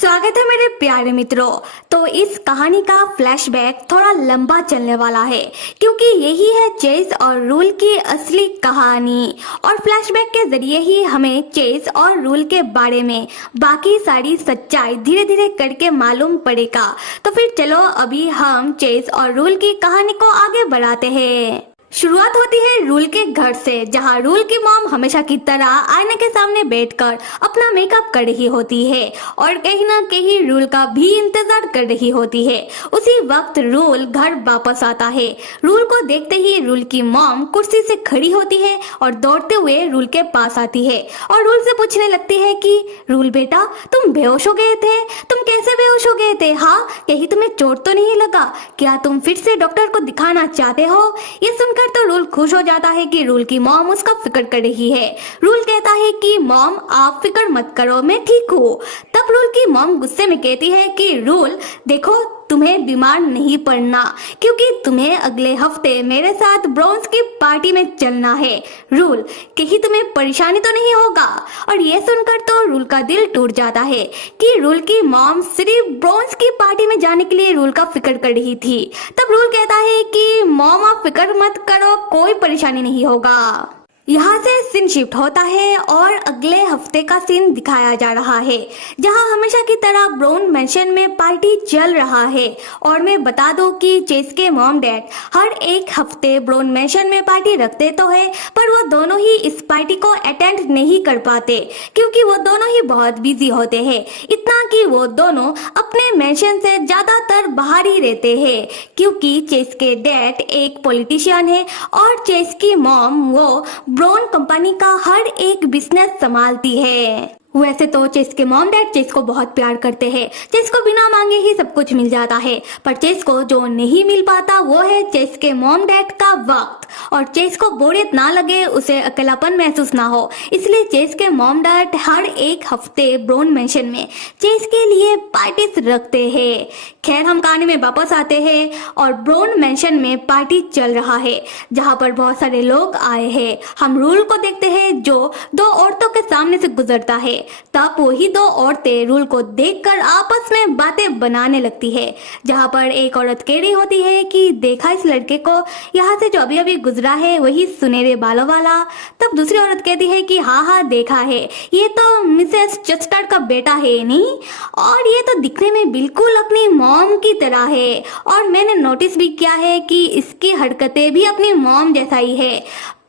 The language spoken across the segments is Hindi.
स्वागत है मेरे प्यारे मित्रों। तो इस कहानी का फ्लैशबैक थोड़ा लंबा चलने वाला है क्योंकि यही है चेस और रूल की असली कहानी और फ्लैशबैक के जरिए ही हमें चेस और रूल के बारे में बाकी सारी सच्चाई धीरे धीरे करके मालूम पड़ेगा। तो फिर चलो अभी हम चेस और रूल की कहानी को आगे बढ़ाते हैं। शुरुआत होती है रूल के घर से, जहां रूल की मॉम हमेशा की तरह आईने के सामने बैठकर अपना मेकअप कर रही होती है और कहीं ना कहीं रूल का भी इंतजार कर रही होती है। उसी वक्त रूल घर वापस आता है। रूल को देखते ही रूल की मॉम कुर्सी से खड़ी होती है और दौड़ते हुए रूल के पास आती है और रूल से पूछने लगती है कि रूल बेटा, तुम बेहोश हो गए थे, तुम कैसे बेहोश हो गए थे? हाँ, कहीं तुम्हें चोट तो नहीं लगा? क्या तुम फिर से डॉक्टर को दिखाना चाहते हो? ये सुनकर तो रूल खुश हो जाता है कि रूल की मॉम उसका फिक्र कर रही है। रूल कहता है कि मॉम आप फिक्र मत करो, मैं ठीक हूँ। तब रूल की मॉम गुस्से में कहती है कि रूल देखो, तुम्हें बीमार नहीं पड़ना क्योंकि तुम्हें अगले हफ्ते मेरे साथ ब्रोंज की पार्टी में चलना है। रूल कहीं तुम्हें परेशानी तो नहीं होगा? और ये सुनकर तो रूल का दिल टूट जाता है कि रूल की मॉम सिर्फ ब्रोंज की पार्टी में जाने के लिए रूल का फिक्र कर रही थी। तब रूल कहता है कि मॉम आप फिक्र मत करो, कोई परेशानी नहीं होगा। यहाँ से सीन शिफ्ट होता है और अगले हफ्ते का सीन दिखाया जा रहा है, जहाँ हमेशा की तरह ब्राउन मैंशन में पार्टी चल रहा है। और मैं बता दूं कि चेस के मॉम डैड हर एक हफ्ते ब्राउन मैंशन में पार्टी रखते तो है, पर वो दोनों ही इस पार्टी को अटेंड नहीं कर पाते क्योंकि वो दोनों ही बहुत बिजी होते हैं। इतना कि वो दोनों अपने मैंशन से ज्यादातर बाहर ही रहते हैं क्योंकि चेस के डैड एक पॉलिटिशियन है और चेस की मॉम वो ब्राउन कंपनी का हर एक बिजनेस संभालती है। वैसे तो चेस के मॉम डैड चेस को बहुत प्यार करते हैं, चेस को बिना मांगे ही सब कुछ मिल जाता है, पर चेस को जो नहीं मिल पाता वो है चेस के मॉम डैड का वक्त। और चेस को बोरियत ना लगे, उसे अकेलापन महसूस ना हो, इसलिए चेस के मॉम डैड हर एक हफ्ते ब्राउन मैंशन में चेस के लिए पार्टीज रखते हैं। खैर, हम कहानी में वापस आते हैं और ब्राउन मैंशन में पार्टी चल रहा है जहाँ पर बहुत सारे लोग आए हैं। हम रूल को देखते हैं जो दो औरतों के सामने से गुजरता है। तब वही दो औरतें रूल को देखकर आपस में बातें बनाने लगती है, जहाँ पर एक औरत कह रही होती है कि देखा इस लड़के को, यहाँ से जो अभी अभी गुजरा है वही सुनहरे बालों वाला। तब दूसरी औरत कहती है कि हाँ हाँ देखा है, ये तो मिसेस चेस्टर का बेटा है नहीं, और ये तो दिखने में बिल्कुल अपनी मॉम की तरह है, और मैंने नोटिस भी किया है कि इसकी हरकतें भी अपनी मॉम जैसा ही है,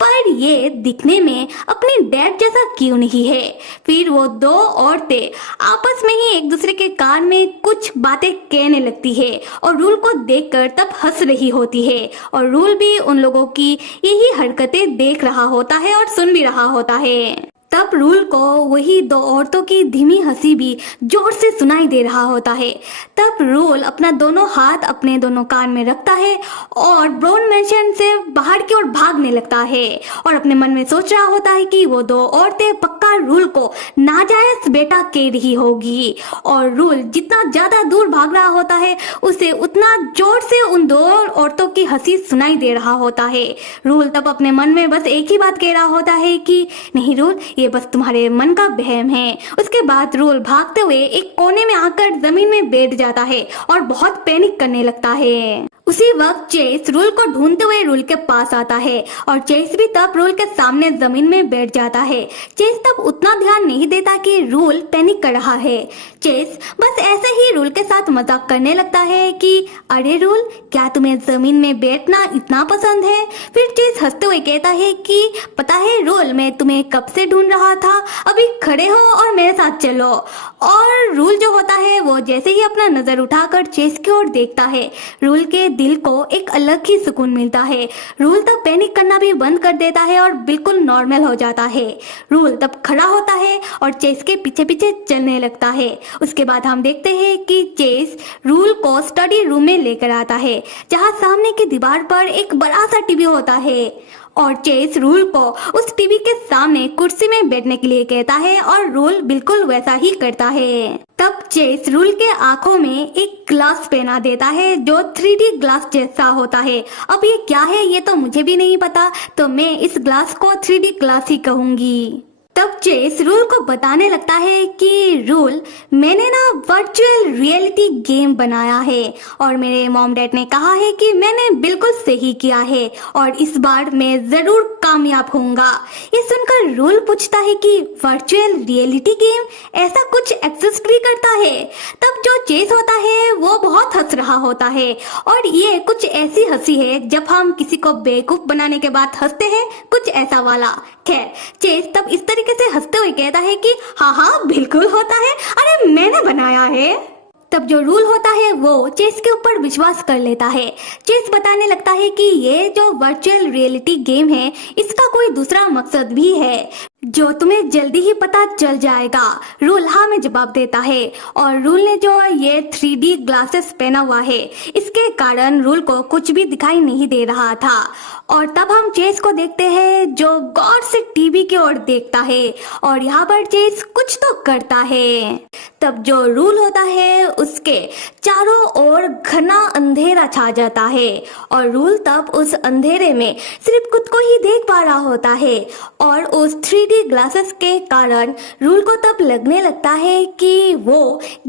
पर ये दिखने में अपने डैड जैसा क्यों नहीं है? फिर वो दो औरतें आपस में ही एक दूसरे के कान में कुछ बातें कहने लगती है और रूल को देखकर तब हंस रही होती है, और रूल भी उन लोगों की यही हरकतें देख रहा होता है और सुन भी रहा होता है। तब रूल को वही दो औरतों की धीमी हंसी भी जोर से सुनाई दे रहा होता है। तब रूल अपना दोनों हाथ अपने दोनों कान में रखता है और ब्राउन मैंशन से बाहर की ओर भागने लगता है और अपने मन में सोच रहा होता है कि वो दो औरतें पक्का रूल को नाजायज बेटा कह रही होगी। और रूल जितना ज्यादा दूर भाग रहा होता है उसे उतना जोर से उन दो औरतों की हंसी सुनाई दे रहा होता है। रूल तब अपने मन में बस एक ही बात कह रहा होता है कि नहीं रूल, ये बस तुम्हारे मन का वहम है। उसके बाद रूल भागते हुए एक कोने में आकर जमीन में बैठ जाता है और बहुत पैनिक करने लगता है। उसी वक्त चेस रूल को ढूंढते हुए रूल के पास आता है और चेस भी तब रूल के सामने जमीन में बैठ जाता है। चेस तब उतना ध्यान नहीं देता कि रूल पैनिक कर रहा है। चेस बस ऐसे ही रूल के साथ मजाक करने लगता है कि अरे रूल, क्या तुम्हें जमीन में बैठना इतना पसंद है? फिर चेस हंसते हुए कहता है कि पता है रूल, मैं तुम्हें कब से ढूंढ रहा था, अभी खड़े हो और मेरे साथ चलो। और रूल जो होता है वो जैसे ही अपना नजर उठाकर चेस की ओर देखता है, रूल के दिल को एक अलग ही सुकून मिलता है। रूल तब पैनिक करना भी बंद कर देता है और बिल्कुल नॉर्मल हो जाता है। रूल तब खड़ा होता है और चेस के पीछे पीछे चलने लगता है। उसके बाद हम देखते हैं कि चेस रूल को स्टडी रूम में लेकर आता है, जहां सामने की दीवार पर एक बड़ा सा टीवी होता है और चेस रूल को उस टीवी के सामने कुर्सी में बैठने के लिए कहता है और रूल बिल्कुल वैसा ही करता है। तब चेस रूल के आंखों में एक ग्लास पहना देता है जो 3D ग्लास जैसा होता है। अब ये क्या है ये तो मुझे भी नहीं पता, तो मैं इस ग्लास को 3D ग्लास ही कहूंगी। तब चेस रूल को बताने लगता है कि रूल, मैंने ना वर्चुअल रियलिटी गेम बनाया है और मेरे मॉम डैड ने कहा है कि मैंने बिल्कुल सही किया है और इस बार मैं जरूर कामयाब होऊंगा। ये सुनकर रूल पूछता है कि वर्चुअल रियलिटी गेम ऐसा कुछ एग्जिस्ट भी करता है। तब जो चेस होता है वो बहुत हंस रहा होता है और ये कुछ ऐसी हंसी है जब हम किसी को बेवकूफ बनाने के बाद हंसते हैं, कुछ ऐसा वाला। खैर, चेस तब इस तरीके से हंसते हुए कहता है कि हाँ हाँ बिल्कुल होता है, अरे मैंने बनाया है। तब जो रूल होता है वो चेस के ऊपर विश्वास कर लेता है। चेस बताने लगता है कि ये जो वर्चुअल रियलिटी गेम है इसका कोई दूसरा मकसद भी है जो तुम्हें जल्दी ही पता चल जाएगा। रूल हाँ में जवाब देता है और रूल ने जो ये 3D ग्लासेस पहना हुआ है इसके कारण रूल को कुछ भी दिखाई नहीं दे रहा था। और तब हम चेस को देखते हैं जो गौर से टीवी की ओर देखता है और यहाँ पर चेस कुछ तो करता है। तब जो रूल होता है उसके चारों ओर घना अंधेरा छा जाता है और रूल तब उस अंधेरे में सिर्फ खुद को ही देख पा रहा होता है और उस 3D ग्लासेस के कारण रूल को तब लगने लगता है कि वो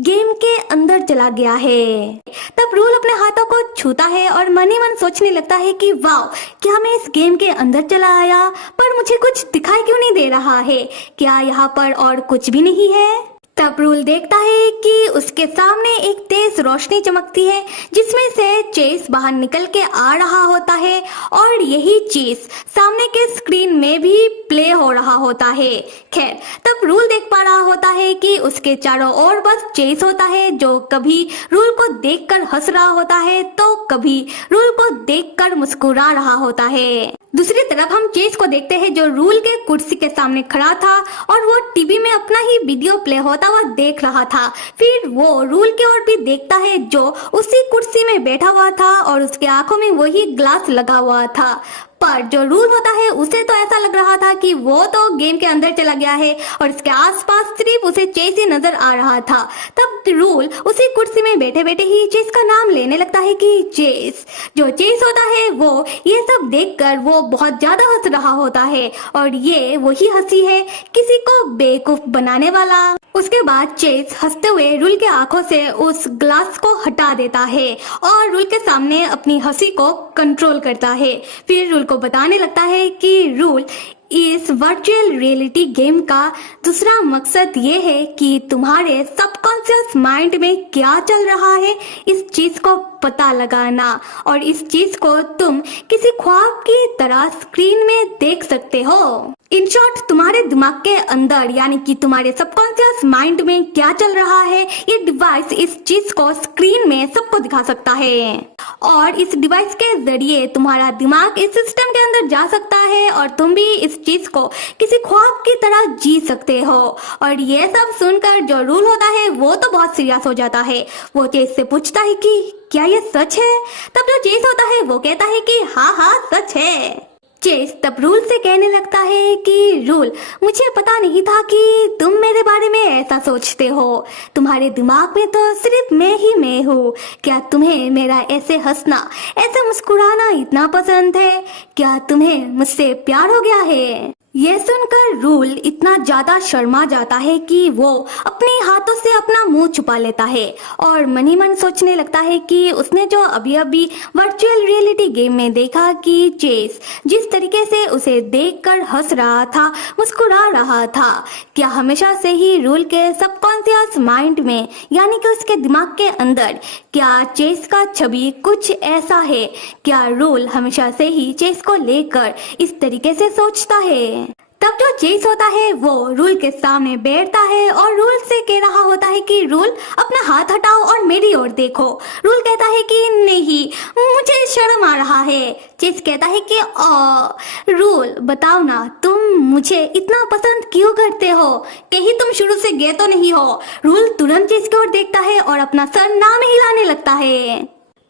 गेम के अंदर चला गया है। तब रूल अपने हाथों को छूता है और मन ही मन सोचने लगता है कि वाह, क्या मैं इस गेम के अंदर चला आया, पर मुझे कुछ दिखाई क्यों नहीं दे रहा है, क्या यहाँ पर और कुछ भी नहीं है। तब रूल देखता है कि उसके सामने एक तेज रोशनी चमकती है जिसमें से चेस बाहर निकल के आ रहा होता है और यही चीज सामने के स्क्रीन में भी प्ले हो रहा होता है। खैर, तब रूल देख पा रहा होता है कि उसके चारों ओर बस चेस होता है जो कभी रूल को देखकर हंस रहा होता है तो कभी रूल को देखकर मुस्कुरा रहा होता है। दूसरी तरफ हम चेस को देखते हैं जो रूल के कुर्सी के सामने खड़ा था और वो टीवी में अपना ही वीडियो प्ले होता हुआ देख रहा था। फिर वो रूल की ओर भी देखता है जो उसी कुर्सी में बैठा हुआ था और उसके आंखों में वही ग्लास लगा हुआ था। पर जो रूल होता है उसे तो ऐसा लग रहा था कि वो तो गेम के अंदर चला गया है और इसके आसपास सिर्फ उसे चेस ही नजर आ रहा था। तब रूल उसी कुर्सी में बैठे बैठे ही चेस का नाम लेने लगता है कि चेस। जो चेस होता है वो ये सब देखकर वो बहुत ज्यादा हंस रहा होता है और ये वही हंसी है किसी को बेवकूफ बनाने वाला। उसके बाद चेस हंसते हुए रूल के आंखों से उस ग्लास को हटा देता है और रूल के सामने अपनी हंसी को कंट्रोल करता है। फिर रूल को बताने लगता है कि रूल, इस वर्चुअल रियलिटी गेम का दूसरा मकसद ये है कि तुम्हारे सबकॉन्शियस माइंड में क्या चल रहा है इस चीज को पता लगाना और इस चीज को तुम किसी ख्वाब की तरह स्क्रीन में देख सकते हो। इन शॉर्ट, तुम्हारे दिमाग के अंदर यानी कि तुम्हारे सबकॉन्शियस माइंड में क्या चल रहा है ये डिवाइस इस चीज को स्क्रीन में सबको दिखा सकता है और इस डिवाइस के जरिए तुम्हारा दिमाग इस सिस्टम के अंदर जा सकता है और तुम भी इस चीज को किसी ख्वाब की तरह जी सकते हो। और ये सब सुनकर जो रूल होता है वो तो बहुत सीरियस हो जाता है। वो चेस से पूछता है कि क्या ये सच है। तब जो चेस होता है वो कहता है कि हाँ हाँ सच है। चेस तब रूल से कहने लगता है कि रूल, मुझे पता नहीं था कि तुम मेरे बारे में ऐसा सोचते हो। तुम्हारे दिमाग में तो सिर्फ मैं हूँ। क्या तुम्हें मेरा ऐसे हंसना, ऐसे मुस्कुराना इतना पसंद है? क्या तुम्हें मुझसे प्यार हो गया है? यह सुनकर रूल इतना ज्यादा शर्मा जाता है कि वो अपने हाथों से अपना मुंह छुपा लेता है और मन ही मन सोचने लगता है कि उसने जो अभी अभी वर्चुअल रियलिटी गेम में देखा कि चेस जिस तरीके से उसे देखकर हंस रहा था, मुस्कुरा रहा था, क्या हमेशा से ही रूल के सबकॉन्शियस माइंड में यानी कि उसके दिमाग के अंदर क्या चेस का छवि कुछ ऐसा है? क्या रूल हमेशा से ही चेस को लेकर इस तरीके से सोचता है? तब जो चेस होता है वो रूल के सामने बैठता है और रूल से कह रहा होता है कि रूल, अपना हाथ हटाओ और मेरी ओर देखो। रूल कहता है कि नहीं, मुझे शर्म आ रहा है। चेस कहता है कि रूल बताओ ना, तुम मुझे इतना पसंद क्यों करते हो? कहीं तुम शुरू से गए तो नहीं हो? रूल तुरंत चेस की ओर देखता है और अपना सर ना में हिलाने लगता है।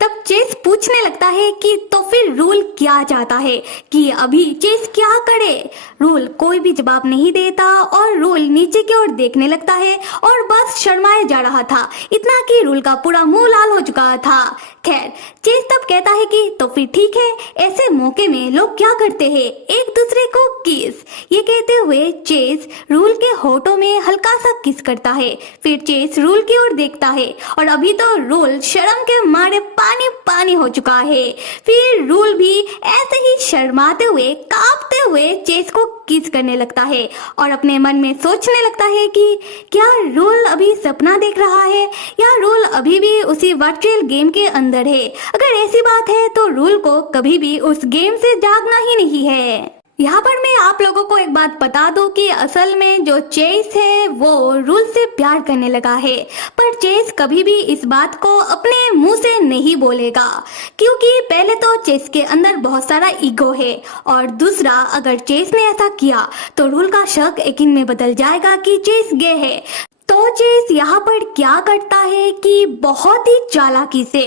तब चेस पूछने लगता है कि तो फिर रूल क्या चाहता है कि अभी चेस क्या करे। रूल कोई भी जवाब नहीं देता और रूल नीचे की ओर देखने लगता है और बस शर्माए जा रहा था, इतना कि रूल का पूरा मुंह लाल हो चुका था। खैर, चेस तब कहता है कि तो फिर ठीक है, ऐसे मौके में लोग क्या करते हैं, एक दूसरे को किस। ये कहते हुए चेस रूल के होठों में हल्का सा किस करता है। फिर चेस रूल की ओर देखता है और अभी तो रूल शर्म के मारे पानी पानी हो चुका है। फिर रूल भी ऐसे ही शर्माते हुए कांपते हुए चेस को किस करने लगता है और अपने मन में सोचने लगता है कि क्या रूल अभी सपना देख रहा है या रूल अभी भी उसी वर्चुअल गेम के अंदर है। अगर ऐसी बात है तो रूल को कभी भी उस गेम से जागना ही नहीं है। यहाँ पर मैं आप लोगों को एक बात बता दूं कि असल में जो चेस है वो रूल से प्यार करने लगा है, पर चेस कभी भी इस बात को अपने मुंह से नहीं बोलेगा, क्योंकि पहले तो चेस के अंदर बहुत सारा ईगो है और दूसरा अगर चेस ने ऐसा किया तो रूल का शक यकीन में बदल जाएगा कि चेस गे है। तो चेस यहाँ पर क्या करता है कि बहुत ही चालाकी से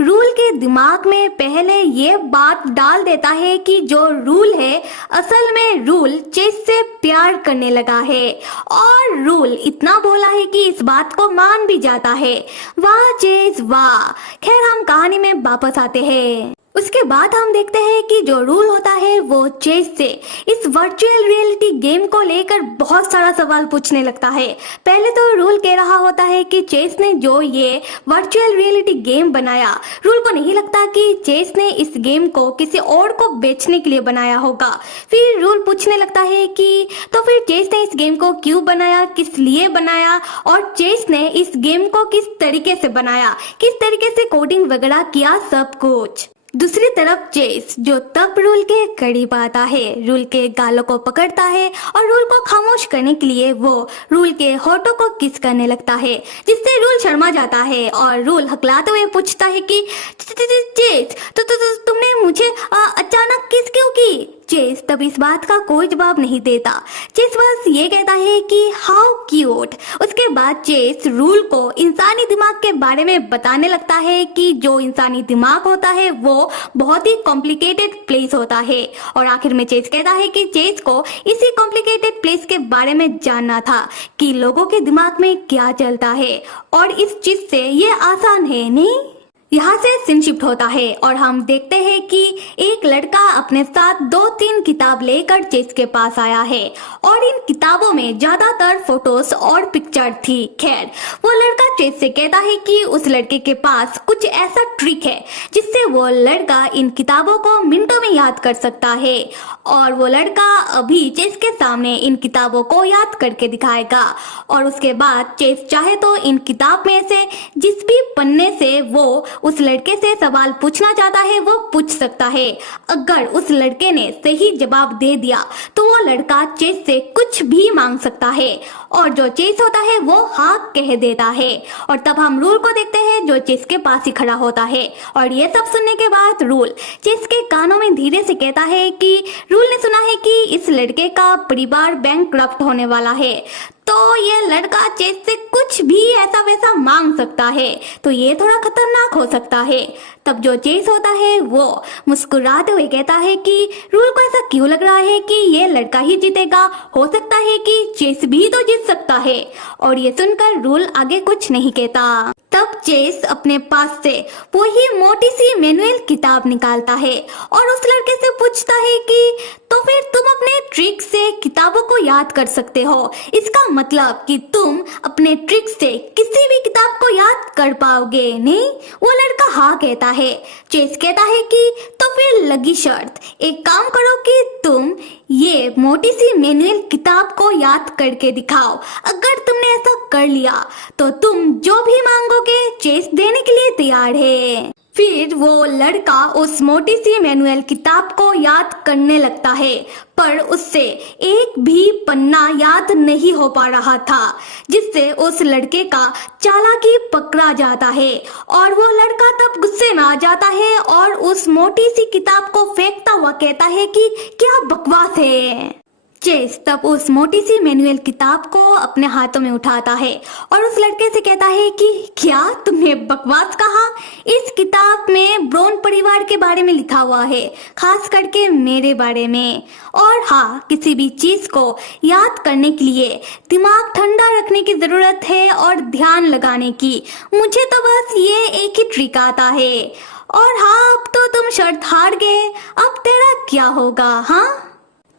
रूल के दिमाग में पहले ये बात डाल देता है कि जो रूल है असल में रूल चेस से प्यार करने लगा है और रूल इतना बोला है कि इस बात को मान भी जाता है। वाह चेस वाह। खैर, हम कहानी में वापस आते हैं। उसके बाद हम देखते हैं कि जो रूल होता है वो चेस से इस वर्चुअल रियलिटी गेम को लेकर बहुत सारा सवाल पूछने लगता है। पहले तो रूल कह रहा होता है कि चेस ने जो ये वर्चुअल रियलिटी गेम बनाया, रूल को नहीं लगता कि चेस ने इस गेम को किसी और को बेचने के लिए बनाया होगा। फिर रूल पूछने लगता है कि तो फिर चेस ने इस गेम को क्यों बनाया, किस लिए बनाया और चेस ने इस गेम को किस तरीके से बनाया, किस तरीके से कोडिंग वगैरह किया, सब कुछ। दूसरी तरफ चेस जो तब रूल के करीब आता है, रूल के गालों को पकड़ता है और रूल को खामोश करने के लिए वो रूल के होठों को किस करने लगता है, जिससे रूल शर्मा जाता है और रूल हकलाते हुए पूछता है कि चेस तो तुमने मुझे अचानक किस क्यों की। चेस तब इस बात का कोई जवाब नहीं देता। चेस बस ये कहता है कि हाउ क्यूट। उसके बाद चेस रूल को इंसानी दिमाग के बारे में बताने लगता है कि जो इंसानी दिमाग होता है वो बहुत ही कॉम्प्लिकेटेड प्लेस होता है और आखिर में चेस कहता है कि चेस को इसी कॉम्प्लिकेटेड प्लेस के बारे में जानना था कि लोगों के दिमाग में क्या चलता है और इस चीज से ये आसान है नहीं। यहाँ से सीन शिफ्ट होता है और हम देखते हैं कि एक लड़का अपने साथ 2-3 किताब लेकर चेस के पास आया है और इन किताबों में ज्यादातर फोटोज और पिक्चर थी। खैर, वो लड़का चेस से कहता है कि उस लड़के के पास कुछ ऐसा ट्रिक है जिससे वो लड़का इन किताबों को मिनटों में याद कर सकता है और वो लड़का अभी चेस के सामने इन किताबों को याद करके दिखाएगा और उसके बाद चेस चाहे तो इन किताब में से जिस भी पन्ने से वो उस लड़के से सवाल पूछना चाहता है वो पूछ सकता है। अगर उस लड़के ने सही जवाब दे दिया तो वो लड़का चेस से कुछ भी मांग सकता है और जो चेस होता है वो हाँ कह देता है और तब हम रूल को देखते हैं जो चेस के पास ही खड़ा होता है और ये सब सुनने के बाद रूल चेस के कानों में धीरे से कहता है कि रूल ने सुना है कि इस लड़के का परिवार बैंकक्रप्ट होने वाला है, तो ये लड़का चेस से कुछ भी ऐसा वैसा मांग सकता है, तो ये थोड़ा खतरनाक हो सकता है। तब जो चेस होता है वो मुस्कुराते हुए कहता है कि रूल को ऐसा क्यों लग रहा है कि ये लड़का ही जीतेगा, हो सकता है कि चेस भी तो जीत सकता है। और ये सुनकर रूल आगे कुछ नहीं कहता। तब चेस अपने पास से वही मोटी सी मैनुअल किताब निकालता है और उस लड़के से पूछता है कि तो फिर तुम अपने ट्रिक से किताबों को याद कर सकते हो, इसका मतलब कि तुम अपने ट्रिक से किसी भी किताब को याद कर पाओगे नहीं? वो लड़का हाँ कहता है। चेस कहता है कि तो फिर लगी शर्त, एक काम करो कि तुम ये मोटी सी मैनुअल किताब को याद करके दिखाओ। अगर तुमने ऐसा कर लिया तो तुम जो भी मांगोगे चेस देने के लिए तैयार है। फिर वो लड़का उस मोटी सी मैनुअल किताब को याद करने लगता है, पर उससे एक भी पन्ना याद नहीं हो पा रहा था, जिससे उस लड़के का चालाकी पकड़ा जाता है और वो लड़का तब गुस्से में आ जाता है और उस मोटी सी किताब को फेंकता हुआ कहता है कि क्या बकवास है। चेस तब उस मोटी सी मैनुअल किताब को अपने हाथों में उठाता है और उस लड़के से कहता है कि क्या तुमने बकवास कहा। इस किताब में ब्राउन परिवार के बारे में लिखा हुआ है, खास करके मेरे बारे में। और हाँ, किसी भी चीज को याद करने के लिए दिमाग ठंडा रखने की जरूरत है और ध्यान लगाने की। मुझे तो बस ये एक ही ट्रिक आता है। और हाँ, अब तो तुम शर्त हार गए, अब तेरा क्या होगा। हाँ,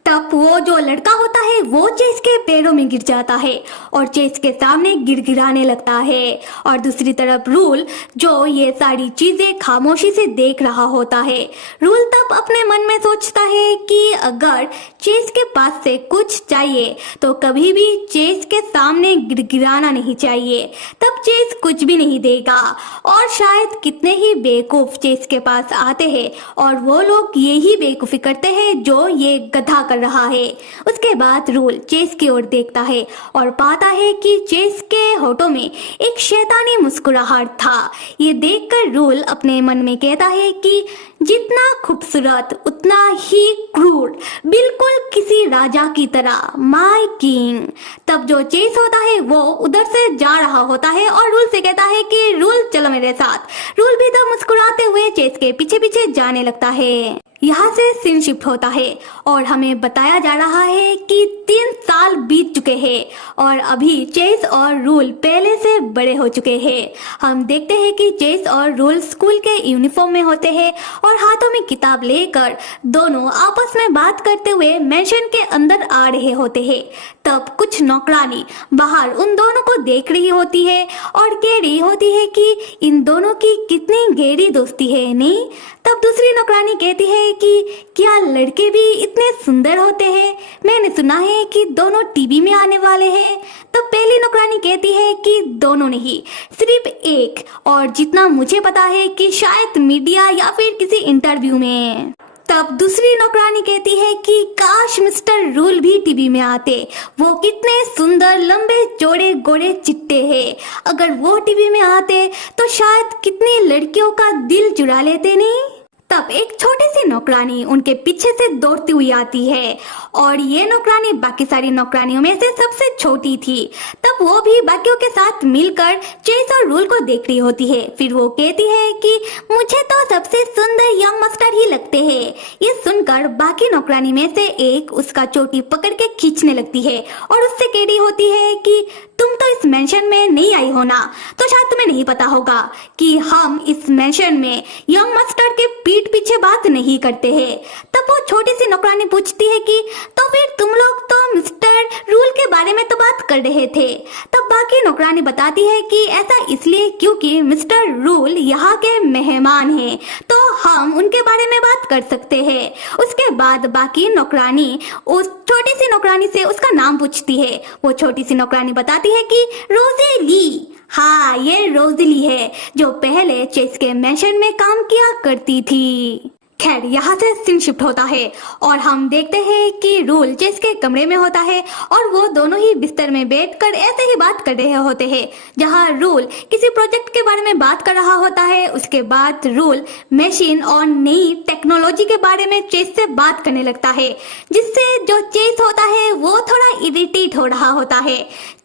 तब वो जो लड़का होता है वो चेस के पैरों में गिर जाता है और चेस के सामने गिड़गिड़ाने लगता है। और दूसरी तरफ रूल जो ये सारी चीजें खामोशी से देख रहा होता है। रूल तब अपने मन में सोचता है कि अगर चेस के पास से कुछ चाहिए तो कभी भी चेस के सामने गिड़गिड़ाना नहीं चाहिए, तब चेस कुछ भी नहीं देगा। और शायद कितने ही बेवकूफ चेस के पास आते हैं और वो लोग यही बेवकूफी करते हैं जो ये गधा कर रहा है। उसके बाद रूल चेस की ओर देखता है और पाता है कि चेस के होठों में एक शैतानी मुस्कुराहट था। ये देखकर रूल अपने मन में कहता है कि जितना खूबसूरत उतना ही क्रूर, बिल्कुल किसी राजा की तरह, माय किंग। तब जो चेस होता है वो उधर से जा रहा होता है और रूल से कहता है कि रूल चलो मेरे साथ। रूल भी तब मुस्कुराते हुए चेस के पीछे पीछे जाने लगता है। यहाँ से सीन शिफ्ट होता है और हमें बताया जा रहा है कि 3 साल बीत चुके हैं और अभी चेस और रूल पहले से बड़े हो चुके हैं। हम देखते हैं कि चेस और रूल स्कूल के यूनिफॉर्म में होते हैं और हाथों में किताब लेकर दोनों आपस में बात करते हुए मैंशन के अंदर आ रहे होते हैं। तब कुछ नौकरानी बाहर उन दोनों को देख रही होती है और कह रही होती है कि इन दोनों की कितनी गहरी दोस्ती है, नहीं? तब दूसरी नौकरानी कहती है कि क्या लड़के भी इतने सुंदर होते हैं? मैंने सुना है कि दोनों टीवी में आने वाले हैं। तब पहली नौकरानी कहती है कि दोनों नहीं, सिर्फ एक, और जितना मुझे पता है कि शायद मीडिया या फिर किसी इंटरव्यू में। तब दूसरी नौकरानी कहती है कि काश मिस्टर रूल भी टीवी में आते, वो कितने सुंदर, लंबे, चौड़े, गोरे, चिट्टे हैं। अगर वो टीवी में आते तो शायद कितनी लड़कियों का दिल चुरा लेते, नहीं? तब एक छोटी सी नौकरानी उनके पीछे से दौड़ती हुई आती है और ये नौकरानी बाकी सारी नौकरानियों में से सबसे छोटी थी। तब वो भी बाकियों के साथ मिलकर चेस और रूल को देख रही होती है। फिर वो कहती है कि मुझे तो सबसे सुंदर यंग मास्टर ही लगते हैं। ये सुनकर बाकी नौकरानी में से एक उसका चोटी पकड़ के खींचने लगती है और उससे कह रही होती है कि तुम तो इस मेंशन में नहीं आई हो ना, तो शायद तुम्हें नहीं पता होगा कि हम इस मेंशन में यंग मास्टर के पीठ पीछे बात नहीं करते हैं। तब वो छोटी सी नौकरानी पूछती है कि तो फिर तुम लोग तो मिस्टर रूल के बारे में तो बात कर रहे थे। तब बाकी नौकरानी बताती है कि ऐसा इसलिए क्योंकि मिस्टर रूल यहाँ के मेहमान हैं, तो हम उनके बारे में बात कर सकते हैं। उसके बाद बाकी नौकरानी उस छोटी सी नौकरानी से उसका नाम पूछती है। वो छोटी सी नौकरानी बताती है कि रोज़ेली। हाँ, ये रोज़ेली है जो पहले चेस के मेंशन में काम किया करती थी। खैर, यहाँ से सीन शिफ्ट होता है और हम देखते हैं कि रूल चेस के कमरे में होता है और वो दोनों ही बिस्तर में बैठकर ऐसे ही बात कर रहे होते हैं। जहाँ रूल किसी प्रोजेक्ट के बारे में बात कर रहा होता है, उसके बाद रूल मशीन और नई टेक्नोलॉजी के बारे में चेस से बात करने लगता है, जिससे जो चेस होता है वो थोड़ा इरिटेट हो रहा होता है।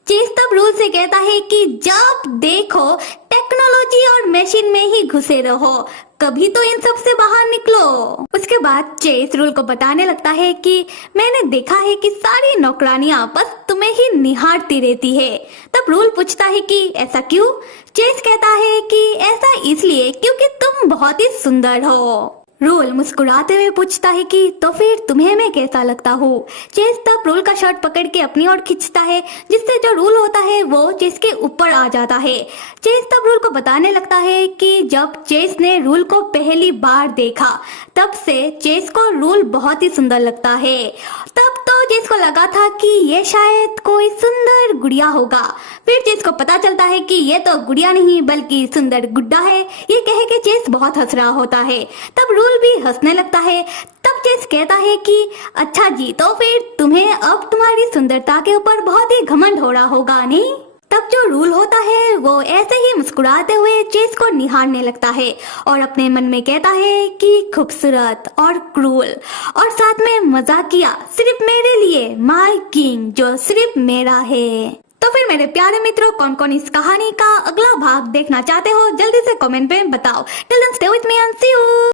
चेस तब रूल से कहता है कि जब देखो टेक्नोलॉजी और मशीन में ही घुसे रहो, कभी तो इन सब से बाहर निकलो। उसके बाद चेस रूल को बताने लगता है कि मैंने देखा है कि सारी नौकरानियां बस तुम्हें ही निहारती रहती है। तब रूल पूछता है कि ऐसा क्यों? चेस कहता है कि ऐसा इसलिए क्योंकि तुम बहुत ही सुंदर हो। रूल मुस्कुराते हुए पूछता है कि तो फिर तुम्हें मैं कैसा लगता हूँ? चेस तब रूल का शर्ट पकड़ के अपनी ओर खींचता है, जिससे जो रूल होता है वो चेस के ऊपर आ जाता है। चेस तब रूल को बताने लगता है कि जब चेस ने रूल को पहली बार देखा तब से चेस को रूल बहुत ही सुंदर लगता है। तब तो चेस को लगा था कि ये शायद कोई सुंदर गुड़िया होगा। फिर चेस को पता चलता है कि ये तो गुड़िया नहीं बल्कि सुंदर गुड्डा है। ये कह के चेस बहुत हंस रहा होता है। तब रूल भी हंसने लगता है। तब चेस कहता है कि अच्छा जी, तो फिर तुम्हें अब तुम्हारी सुंदरता के ऊपर बहुत ही घमंड हो रहा होगा, नहीं? तब जो रूल होता है वो ऐसे ही मुस्कुराते हुए चेज को निहारने लगता है और अपने मन में कहता है कि खूबसूरत और क्रूल, और साथ में मजाकिया, सिर्फ मेरे लिए माय किंग, जो सिर्फ मेरा है। तो फिर मेरे प्यारे मित्रों, कौन कौन इस कहानी का अगला भाग देखना चाहते हो जल्दी से कमेंट में बताओ। Till then stay with me and see you.